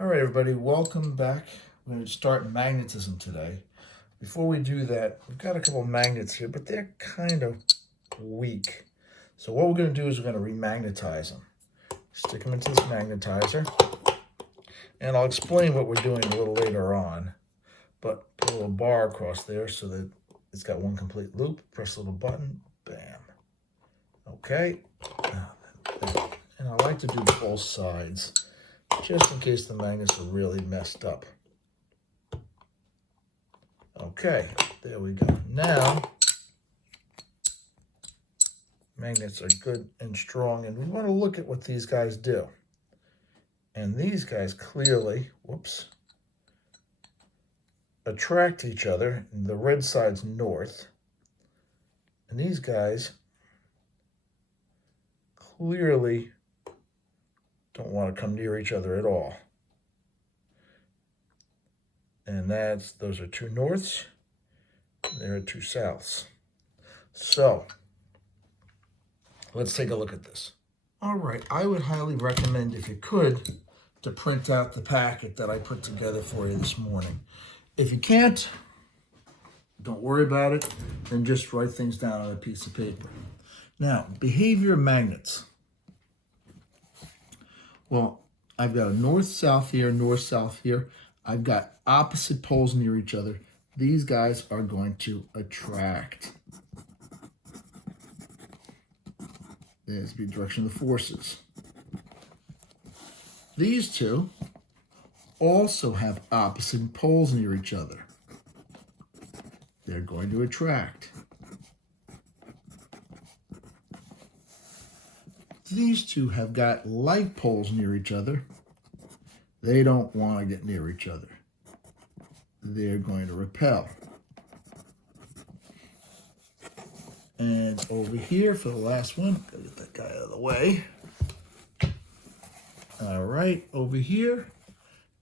All right, everybody, welcome back. We're going to start magnetism today. Before we do that, we've got a couple of magnets here, but they're kind of weak. So what we're going to do is we're going to remagnetize them. Stick them into this magnetizer, and I'll explain what we're doing a little later on. But put a little bar across there so that it's got one complete loop. Press a little button, bam. Okay, and I like to do both sides, just in case the magnets are really messed up. Okay, there we go. Now, magnets are good and strong, and we want to look at what these guys do. And these guys clearly, attract each other. The red side's north, and these guys clearly don't want to come near each other at all. And those are two norths, and there are two souths. So let's take a look at this. All right, I would highly recommend, if you could, to print out the packet that I put together for you this morning. If you can't, don't worry about it, and just write things down on a piece of paper. Now, behavior of magnets. Well, I've got a north-south here, north-south here. I've got opposite poles near each other. These guys are going to attract. There's the direction of the forces. These two also have opposite poles near each other. They're going to attract. These two have got like poles near each other. They don't want to get near each other. They're going to repel. And over here for the last one, gotta get that guy out of the way. All right, over here,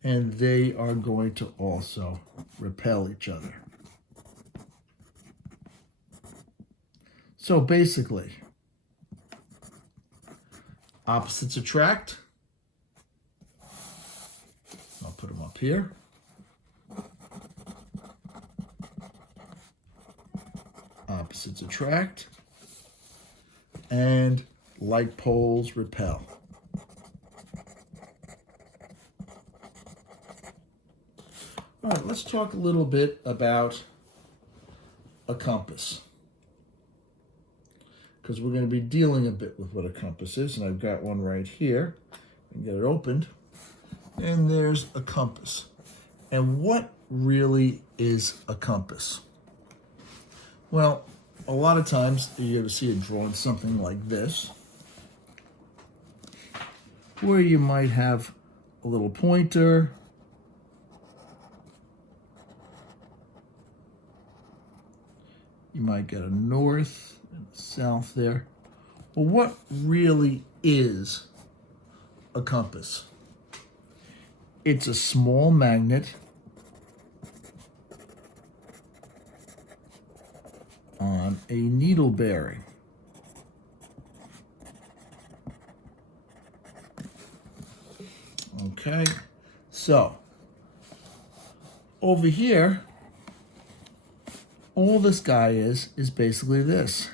and they are going to also repel each other. So basically, opposites attract. I'll put them up here. Opposites attract, and like poles repel. All right, let's talk a little bit about a compass, because we're going to be dealing a bit with what a compass is, and I've got one right here. I can get it opened, and there's a compass. And what really is a compass? Well, a lot of times you ever see it drawn something like this, where you might have a little pointer, you might get a north and south there. Well, what really is a compass? It's a small magnet on a needle bearing. Okay, so over here, all this guy is basically this.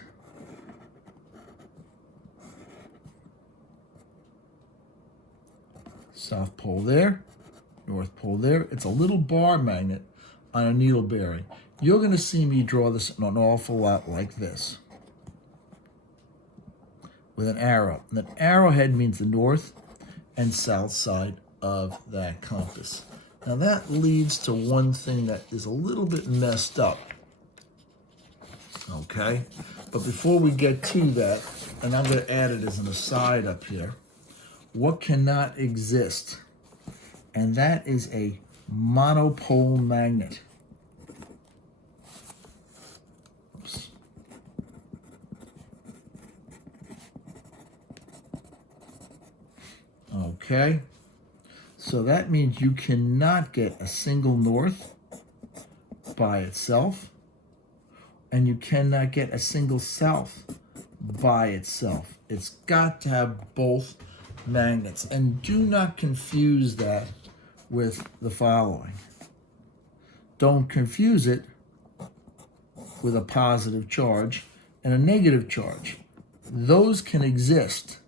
South pole there, North pole there. It's a little bar magnet on a needle bearing. You're going to see me draw this an awful lot like this, with an arrow. And an arrowhead means the north and south side of that compass. Now that leads to one thing that is a little bit messed up. Okay, but before we get to that, and I'm going to add it as an aside up here, what cannot exist? And that is a monopole magnet. Oops. Okay, so that means you cannot get a single north by itself, and you cannot get a single south by itself. It's got to have both magnets. And do not confuse that with the following. Don't confuse it with a positive charge and a negative charge. Those can exist.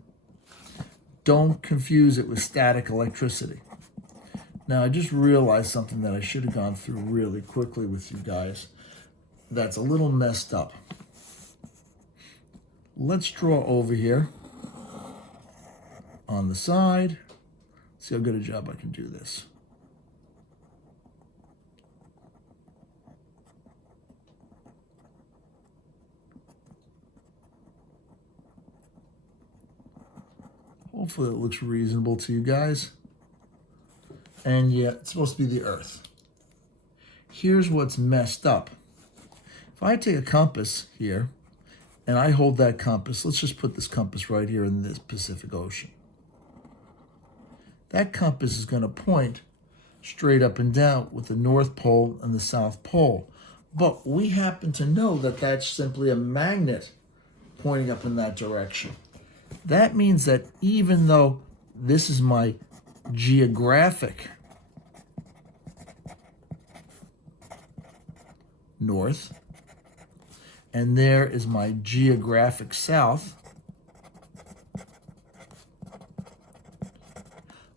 Don't confuse it with static electricity. Now, I just realized something that I should have gone through really quickly with you guys that's a little messed up. Let's draw over here on the side. See how good a job I can do this. Hopefully it looks reasonable to you guys. And yeah, it's supposed to be the Earth. Here's what's messed up. If I take a compass here and I hold that compass, let's just put this compass right here in this Pacific Ocean. That compass is going to point straight up and down with the North Pole and the South Pole. But we happen to know that that's simply a magnet pointing up in that direction. That means that even though this is my geographic north, and there is my geographic south,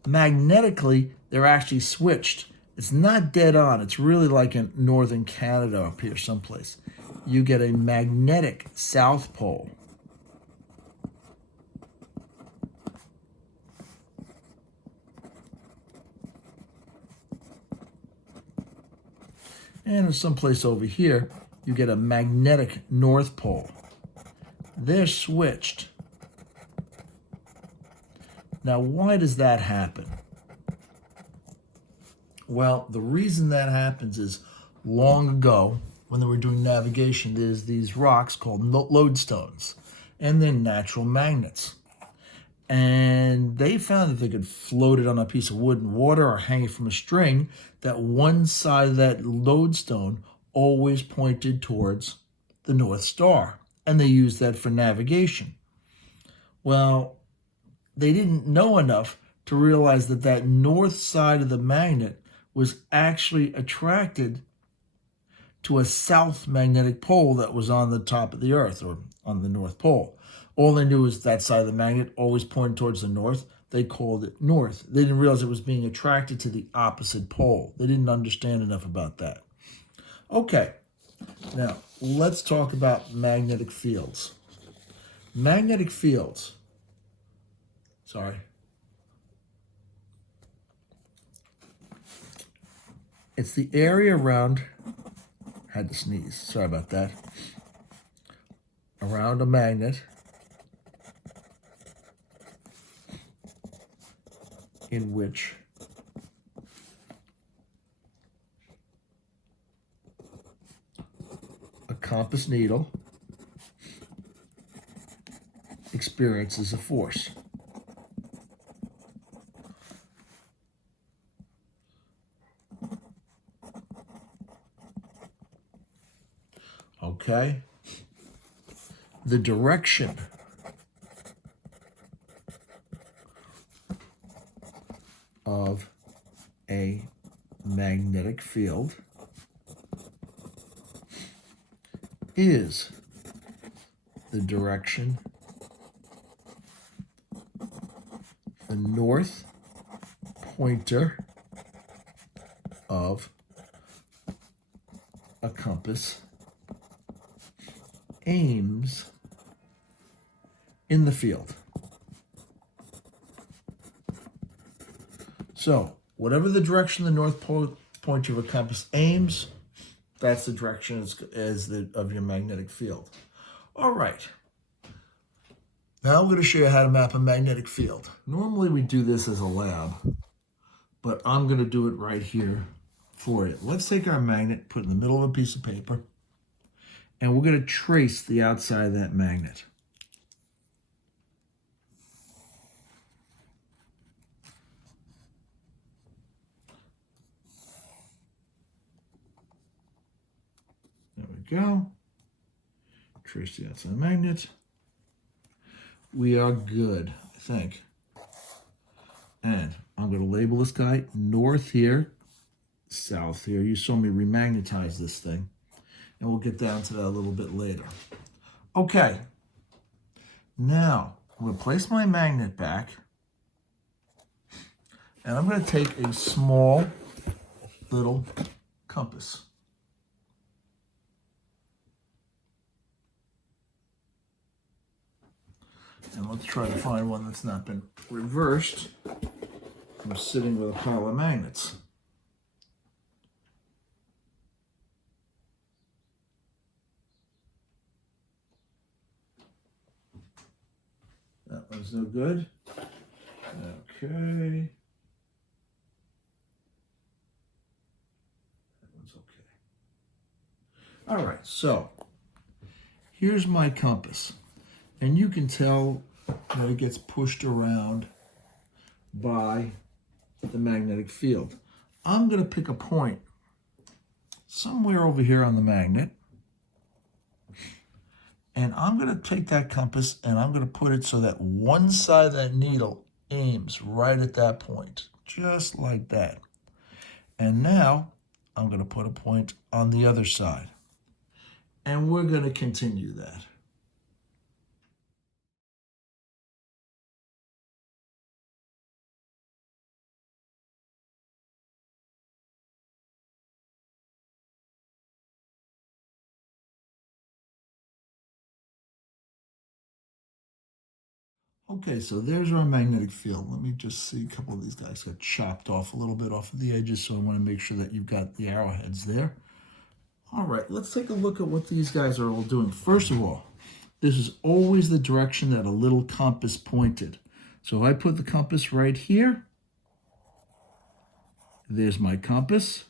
magnetically, they're actually switched. It's not dead on. It's really like in northern Canada up here someplace. You get a magnetic South Pole. And someplace over here, you get a magnetic North Pole. They're switched. Now, why does that happen? Well, the reason that happens is long ago, when they were doing navigation, there's these rocks called lodestones, and they're natural magnets. And they found that they could float it on a piece of wood and water or hang it from a string, that one side of that lodestone always pointed towards the North Star. And they used that for navigation. Well, they didn't know enough to realize that that north side of the magnet was actually attracted to a south magnetic pole that was on the top of the Earth, or on the North Pole. All they knew was that side of the magnet always pointed towards the north. They called it north. They didn't realize it was being attracted to the opposite pole. They didn't understand enough about that. Okay, now let's talk about magnetic fields. Magnetic fields, it's the area around, had to sneeze, sorry about that, around a magnet in which a compass needle experiences a force. Okay? The direction of a magnetic field is the direction, the north pointer of a compass aims in the field. So, whatever the direction the north pointer of a compass aims, that's the direction of your magnetic field. All right. Now I'm going to show you how to map a magnetic field. Normally we do this as a lab, but I'm going to do it right here for you. Let's take our magnet, put it in the middle of a piece of paper, and we're going to trace the outside of that magnet. There we go. Trace the outside of the magnet. We are good, I think. And I'm I'm going to label this guy north here, south here. You saw me remagnetize this thing, and we'll get down to that a little bit later. Okay, now I'm going to place my magnet back, and I'm going to take a small little compass. And let's try to find one that's not been reversed from sitting with a pile of magnets. That one's no good. Okay. That one's okay. All right, so here's my compass. And you can tell that it gets pushed around by the magnetic field. I'm going to pick a point somewhere over here on the magnet. And I'm going to take that compass and I'm going to put it so that one side of that needle aims right at that point, just like that. And now I'm going to put a point on the other side. And we're going to continue that. Okay, so there's our magnetic field. Let me just see, a couple of these guys got chopped off a little bit off of the edges, so I want to make sure that you've got the arrowheads there. All right, let's take a look at what these guys are all doing. First of all, this is always the direction that a little compass pointed. So if I put the compass right here, there's my compass.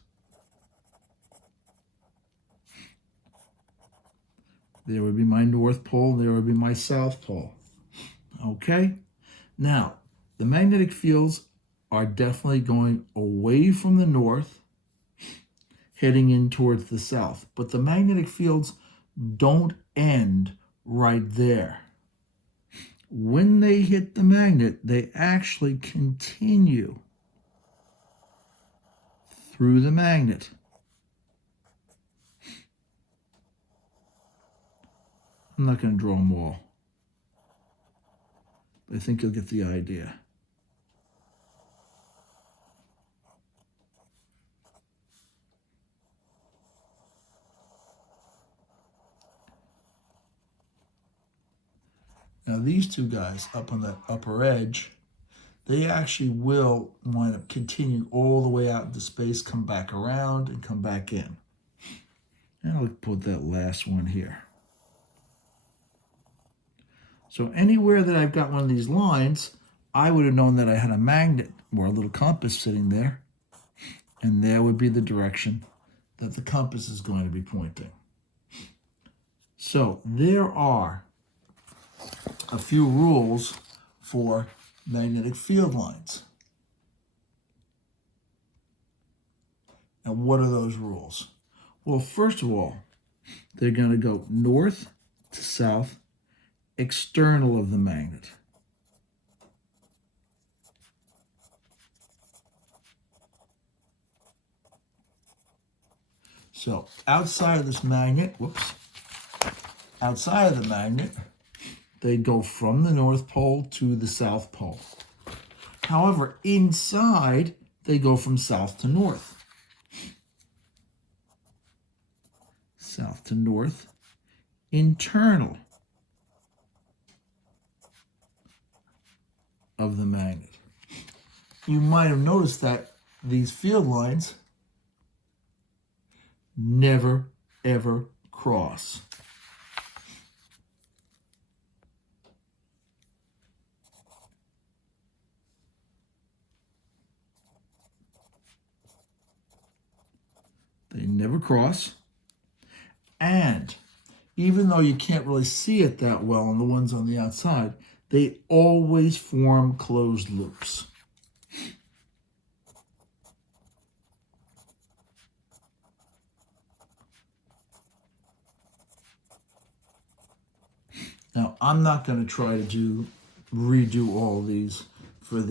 There would be my North Pole, there would be my South Pole. Okay, now the magnetic fields are definitely going away from the north, heading in towards the south. But the magnetic fields don't end right there. When they hit the magnet, they actually continue through the magnet. I'm not going to draw them all. I think you'll get the idea. Now these two guys up on that upper edge, they actually will wind up continuing all the way out into space, come back around and come back in. And I'll put that last one here. So anywhere that I've got one of these lines, I would have known that I had a magnet or a little compass sitting there, and there would be the direction that the compass is going to be pointing. So there are a few rules for magnetic field lines. And what are those rules? Well, first of all, they're going to go north to south, external of the magnet. So outside of this magnet, outside of the magnet, they go from the North Pole to the South Pole. However, inside, they go from south to north. South to north, internal of the magnet. You might have noticed that these field lines never, ever cross. They never cross. And even though you can't really see it that well on the ones on the outside, they always form closed loops. Now, I'm not going to try to redo all these for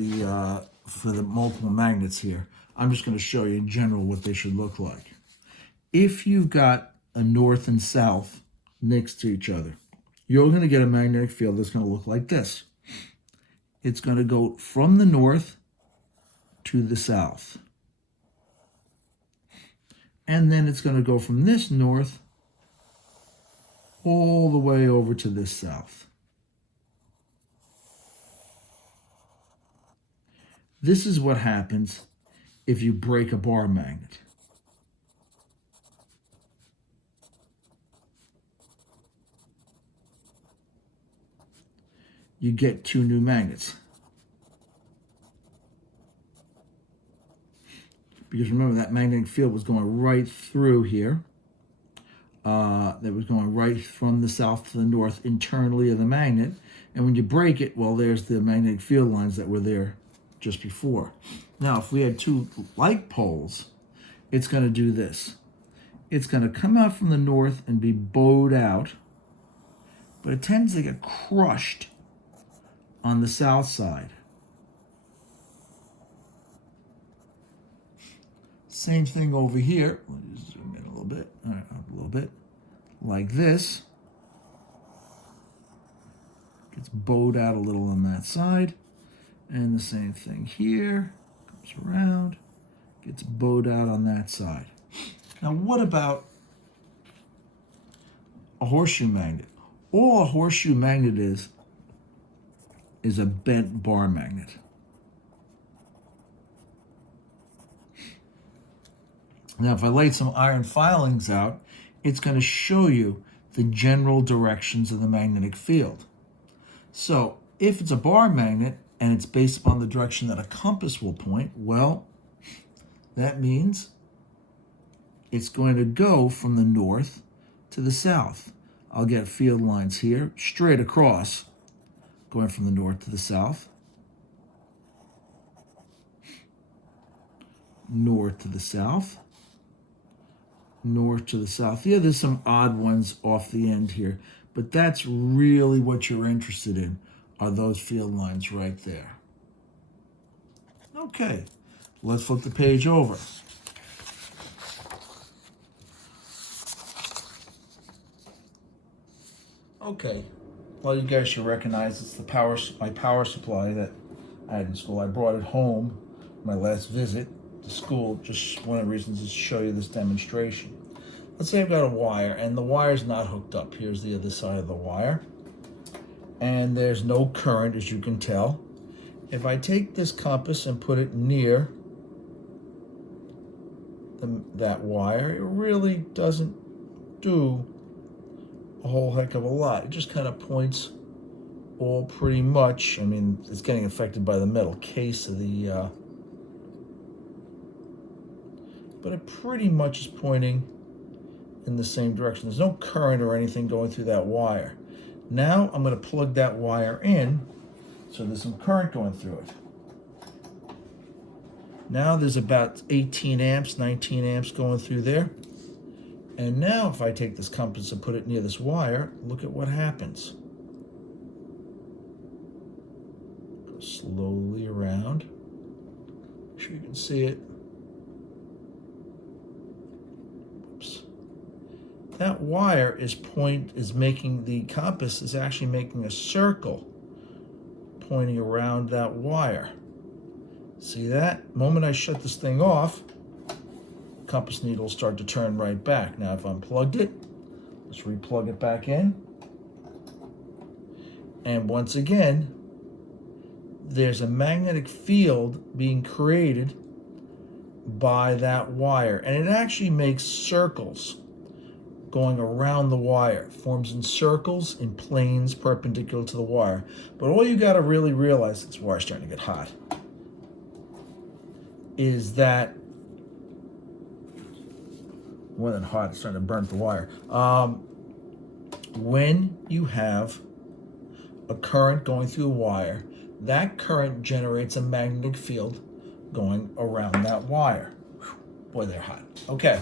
for the multiple magnets here. I'm just going to show you in general what they should look like. If you've got a north and south next to each other, you're going to get a magnetic field that's going to look like this. It's going to go from the north to the south. And then it's going to go from this north all the way over to this south. This is what happens if you break a bar magnet. You get two new magnets. Because remember, that magnetic field was going right through here. That was going right from the south to the north internally of the magnet. And when you break it, well, there's the magnetic field lines that were there just before. Now, if we had two like poles, it's going to do this. It's going to come out from the north and be bowed out, but it tends to get crushed on the south side. Same thing over here. Let me zoom in a little bit. All right, up a little bit. Like this. Gets bowed out a little on that side. And the same thing here. Comes around. Gets bowed out on that side. Now, what about a horseshoe magnet? All a horseshoe magnet is a bent bar magnet. Now, if I laid some iron filings out, it's going to show you the general directions of the magnetic field. So, if it's a bar magnet and it's based upon the direction that a compass will point, well, that means it's going to go from the north to the south. I'll get field lines here, straight across, going from the north to the south, north to the south, north to the south. Yeah, there's some odd ones off the end here, but that's really what you're interested in, are those field lines right there. Okay, let's flip the page over. Okay, well, you guys should recognize it's my power supply that I had in school. I brought it home my last visit to school. Just one of the reasons is to show you this demonstration. Let's say I've got a wire and the wire's not hooked up. Here's the other side of the wire. And there's no current, as you can tell. If I take this compass and put it near that wire, it really doesn't do a whole heck of a lot. It just kind of points all pretty much. I mean, it's getting affected by the metal case of the, but it pretty much is pointing in the same direction. There's no current or anything going through that wire. Now I'm going to plug that wire in, so there's some current going through it. Now there's about 18 amps, 19 amps going through there. And now if I take this compass and put it near this wire, look at what happens. Go slowly around. Make sure you can see it. Oops. That wire is making, the compass is actually making a circle pointing around that wire. See that? The moment I shut this thing off, compass needle will start to turn right back. Now, if I unplugged it, let's replug it back in. And once again, there's a magnetic field being created by that wire. And it actually makes circles going around the wire. Forms in circles in planes perpendicular to the wire. But all you got to really realize, this wire's starting to get hot, is that, more than hot, it's starting to burn the wire. When you have a current going through a wire, that current generates a magnetic field going around that wire. Boy, they're hot. Okay.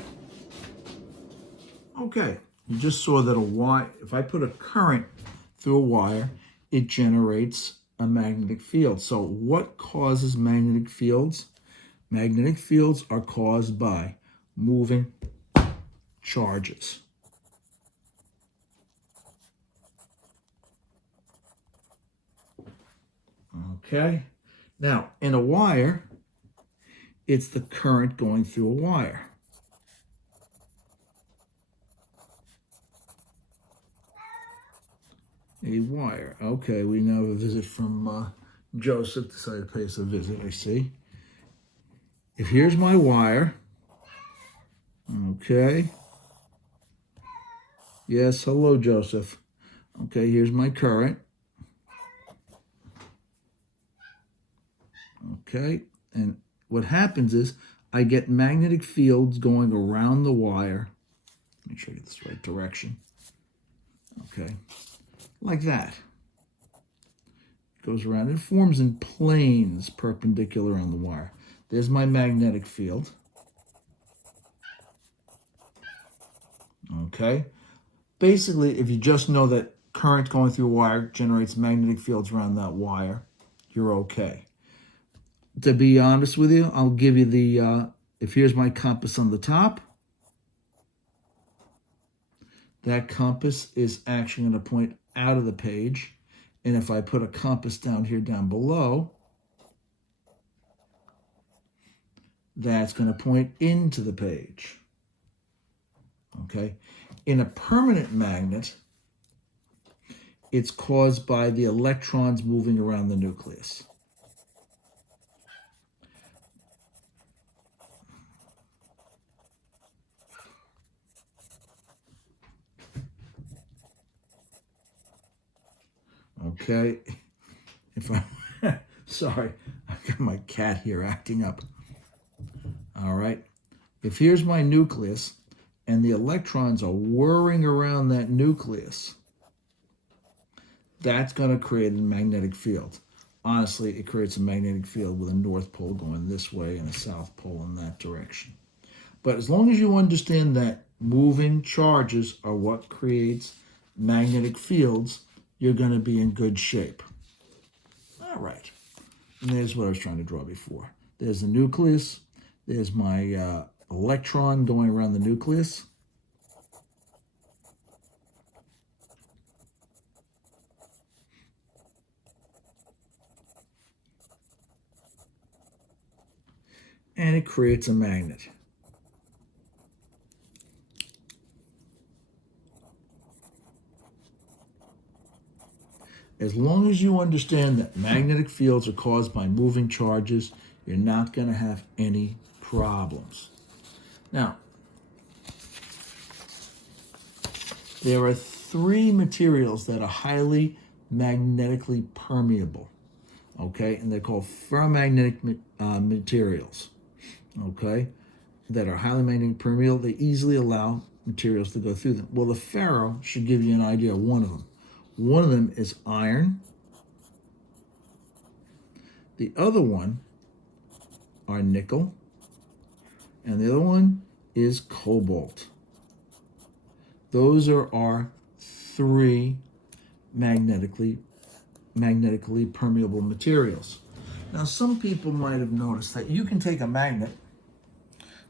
Okay, you just saw that a wire, if I put a current through a wire, it generates a magnetic field. So what causes magnetic fields? Magnetic fields are caused by moving charges. Okay? Now, in a wire, it's the current going through a wire. A wire. Okay, we now have a visit from Joseph. Decided to pay us a visit, I see. If here's my wire, okay. Yes, hello, Joseph. Okay, here's my current. Okay, and what happens is I get magnetic fields going around the wire. Make sure I get this right direction. Okay, like that. It goes around. It forms in planes perpendicular on the wire. There's my magnetic field. Okay, basically, if you just know that current going through a wire generates magnetic fields around that wire, you're okay. To be honest with you, I'll give you the, if here's my compass on the top, that compass is actually going to point out of the page. And if I put a compass down here down below, that's going to point into the page. Okay? In a permanent magnet, it's caused by the electrons moving around the nucleus. Okay, if I, sorry, I've got my cat here acting up. All right, if here's my nucleus and the electrons are whirring around that nucleus, that's going to create a magnetic field. Honestly, it creates a magnetic field with a north pole going this way and a south pole in that direction. But as long as you understand that moving charges are what creates magnetic fields, you're going to be in good shape. All right. And there's what I was trying to draw before. There's the nucleus. There's my electron going around the nucleus. And it creates a magnet. As long as you understand that magnetic fields are caused by moving charges, you're not going to have any problems. Now, there are three materials that are highly magnetically permeable, okay? And they're called ferromagnetic materials, okay? That are highly magnetically permeable. They easily allow materials to go through them. Well, the ferro should give you an idea of one of them. One of them is iron. The other one are nickel. And the other one is cobalt. Those are our three magnetically permeable materials. Now, some people might have noticed that you can take a magnet.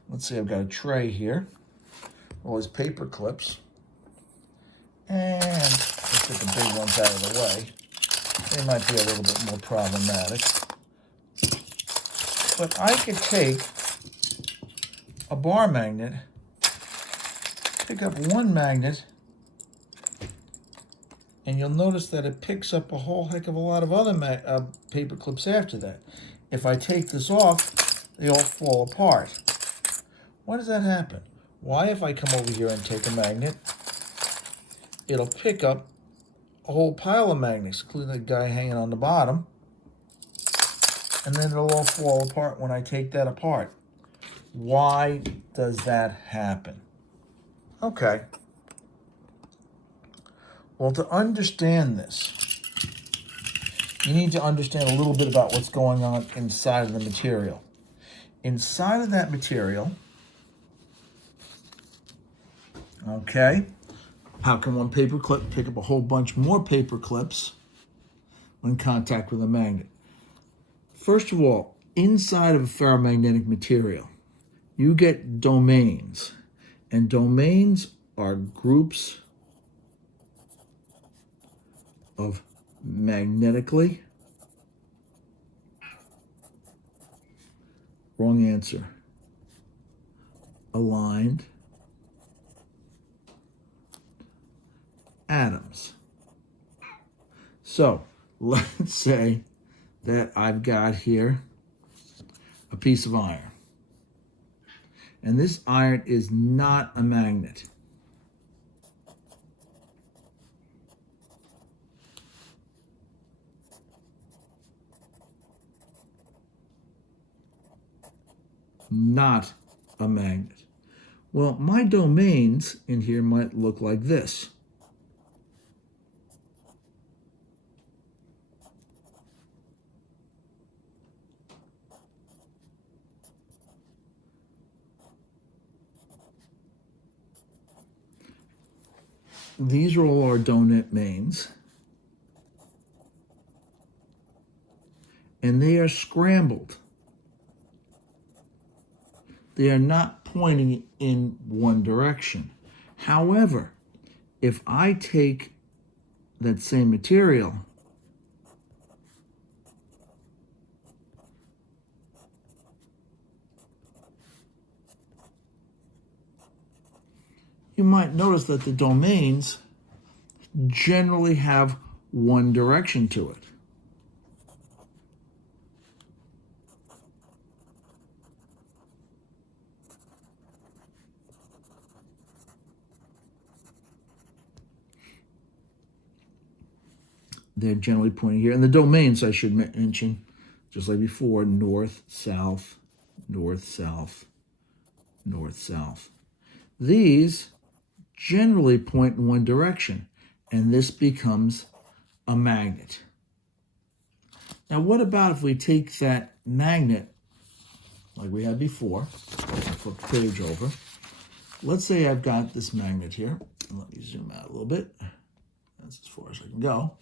Let's say I've got a tray here, all these paper clips, and let's get the big ones out of the way. They might be a little bit more problematic. But I could take a bar magnet, pick up one magnet, and you'll notice that it picks up a whole heck of a lot of other paper clips after that. If I take this off, they all fall apart. Why does that happen? Why, if I come over here and take a magnet, it'll pick up a whole pile of magnets, including the guy hanging on the bottom, and then it'll all fall apart when I take that apart. Why does that happen? Okay. Well, to understand this, you need to understand a little bit about what's going on inside of the material. Inside of that material, okay, how can one paper clip pick up a whole bunch more paper clips in contact with a magnet. First of all, inside of a ferromagnetic material, you get domains. And domains are groups of magnetically, wrong answer, aligned atoms. So let's say that I've got here a piece of iron. And this iron is not a magnet. Not a magnet. Well, my domains in here might look like this. These are all our domains. And they are scrambled. They are not pointing in one direction. However, if I take that same material you might notice that the domains generally have one direction to it. They're generally pointing here. And the domains, I should mention, just like before, north, south, north, south, north, south. These generally point in one direction, and this becomes a magnet. Now, what about if we take that magnet, like we had before, flip the page over. Let's say I've got this magnet here. Let me zoom out a little bit. That's as far as I can go.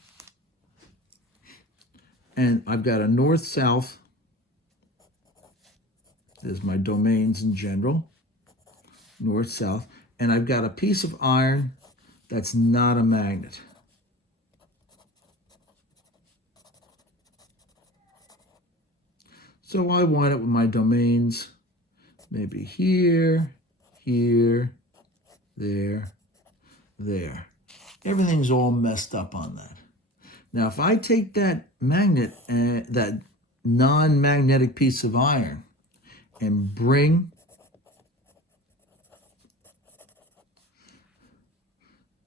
And I've got a north-south. There's my domains in general. North-south. And I've got a piece of iron that's not a magnet. So I wind up with my domains maybe here, here, there, there. Everything's all messed up on that. Now, if I take that magnet, that non-magnetic piece of iron, and bring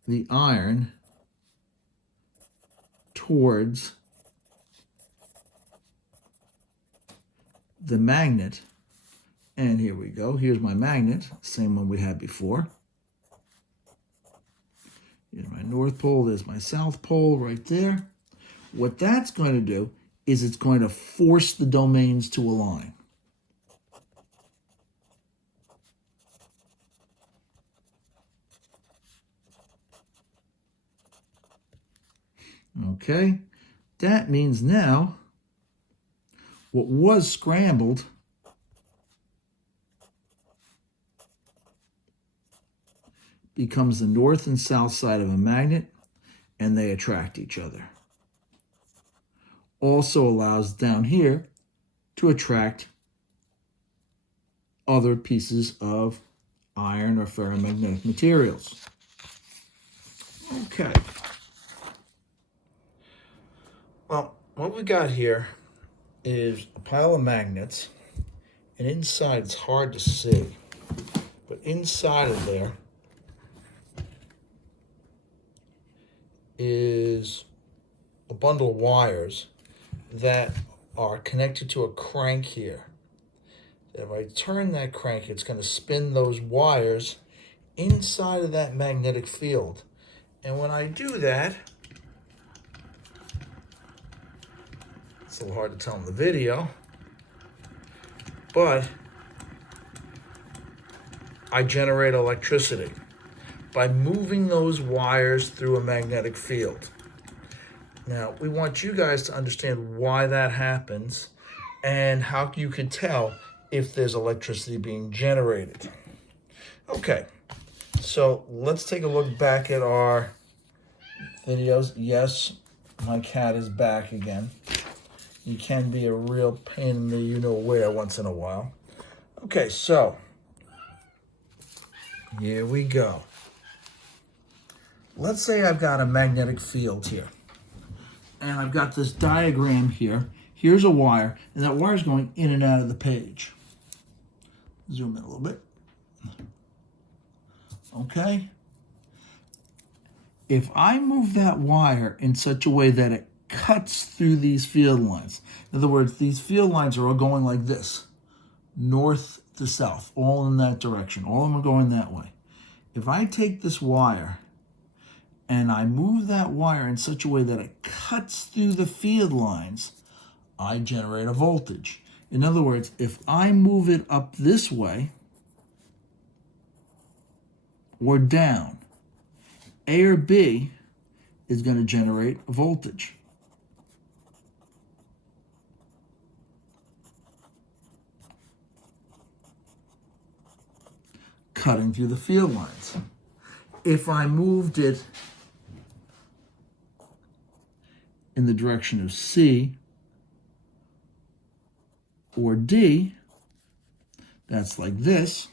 the iron towards the magnet, and here we go. Here's my magnet, same one we had before. Here's my north pole, there's my south pole right there. What that's going to do is it's going to force the domains to align. Okay, that means now what was scrambled becomes the north and south side of a magnet, and they attract each other. Also allows down here to attract other pieces of iron or ferromagnetic materials. Okay. Well, what we got here is a pile of magnets, and inside it's hard to see, but inside of there is a bundle of wires that are connected to a crank here. If I turn that crank, it's going to spin those wires inside of that magnetic field. And when I do that, it's a little hard to tell in the video, but I generate electricity by moving those wires through a magnetic field. Now, we want you guys to understand why that happens and how you can tell if there's electricity being generated. Okay, so let's take a look back at our videos. Yes, my cat is back again. He can be a real pain in the you-know-where once in a while. Okay, so here we go. Let's say I've got a magnetic field here. And I've got this diagram here. Here's a wire, and that wire is going in and out of the page. Zoom in a little bit. Okay. If I move that wire in such a way that it cuts through these field lines, in other words, these field lines are all going like this, north to south, all in that direction. All of them are going that way. If I take this wire and I move that wire in such a way that it cuts through the field lines, I generate a voltage. In other words, if I move it up this way or down, A or B is going to generate a voltage. Cutting through the field lines. If I moved it in the direction of C or D, that's like this.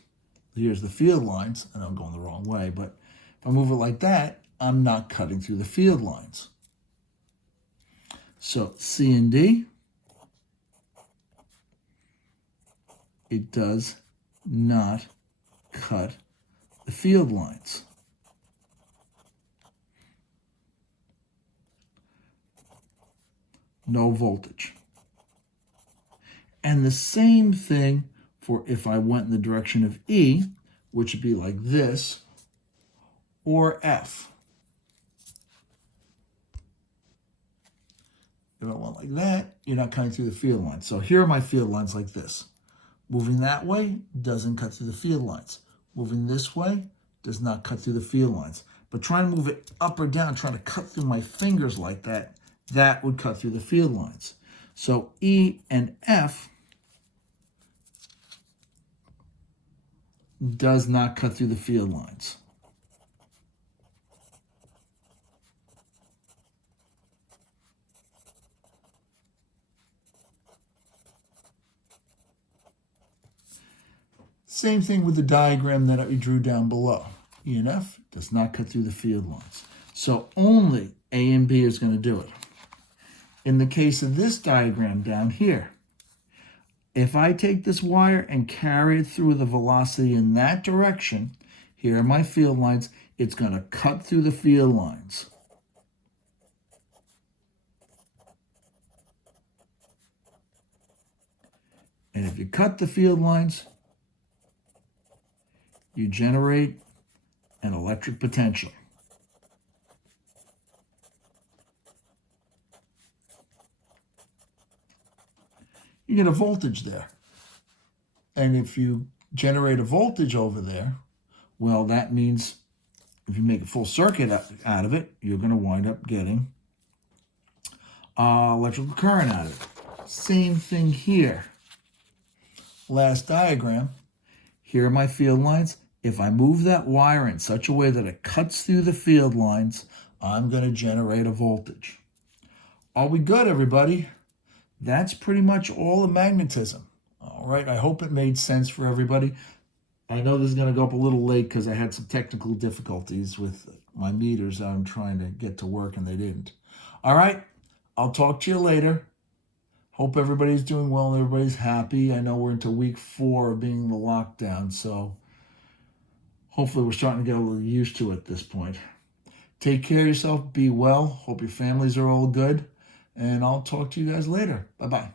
Here's the field lines, and I'm going the wrong way, but if I move it like that, I'm not cutting through the field lines. So C and D, it does not cut the field lines. No voltage. And the same thing for if I went in the direction of E, which would be like this, or F. If I went like that, you're not cutting through the field lines. So here are my field lines like this. Moving that way doesn't cut through the field lines. Moving this way does not cut through the field lines. But trying to move it up or down, trying to cut through my fingers like that, that would cut through the field lines. So E and F does not cut through the field lines. Same thing with the diagram that we drew down below. E and F does not cut through the field lines. So only A and B is going to do it. In the case of this diagram down here, if I take this wire and carry it through the velocity in that direction, here are my field lines, it's going to cut through the field lines. And if you cut the field lines, you generate an electric potential. You get a voltage there. And if you generate a voltage over there, well, that means if you make a full circuit out of it, you're going to wind up getting electrical current out of it. Same thing here. Last diagram. Here are my field lines. If I move that wire in such a way that it cuts through the field lines, I'm going to generate a voltage. Are we good, everybody? That's pretty much all of magnetism. All right, I hope it made sense for everybody. I know this is going to go up a little late because I had some technical difficulties with my meters that I'm trying to get to work and they didn't. All right, I'll talk to you later. Hope everybody's doing well and everybody's happy. I know we're into week 4 of being in the lockdown, so hopefully we're starting to get a little used to it at this point. Take care of yourself. Be well. Hope your families are all good. And I'll talk to you guys later. Bye-bye.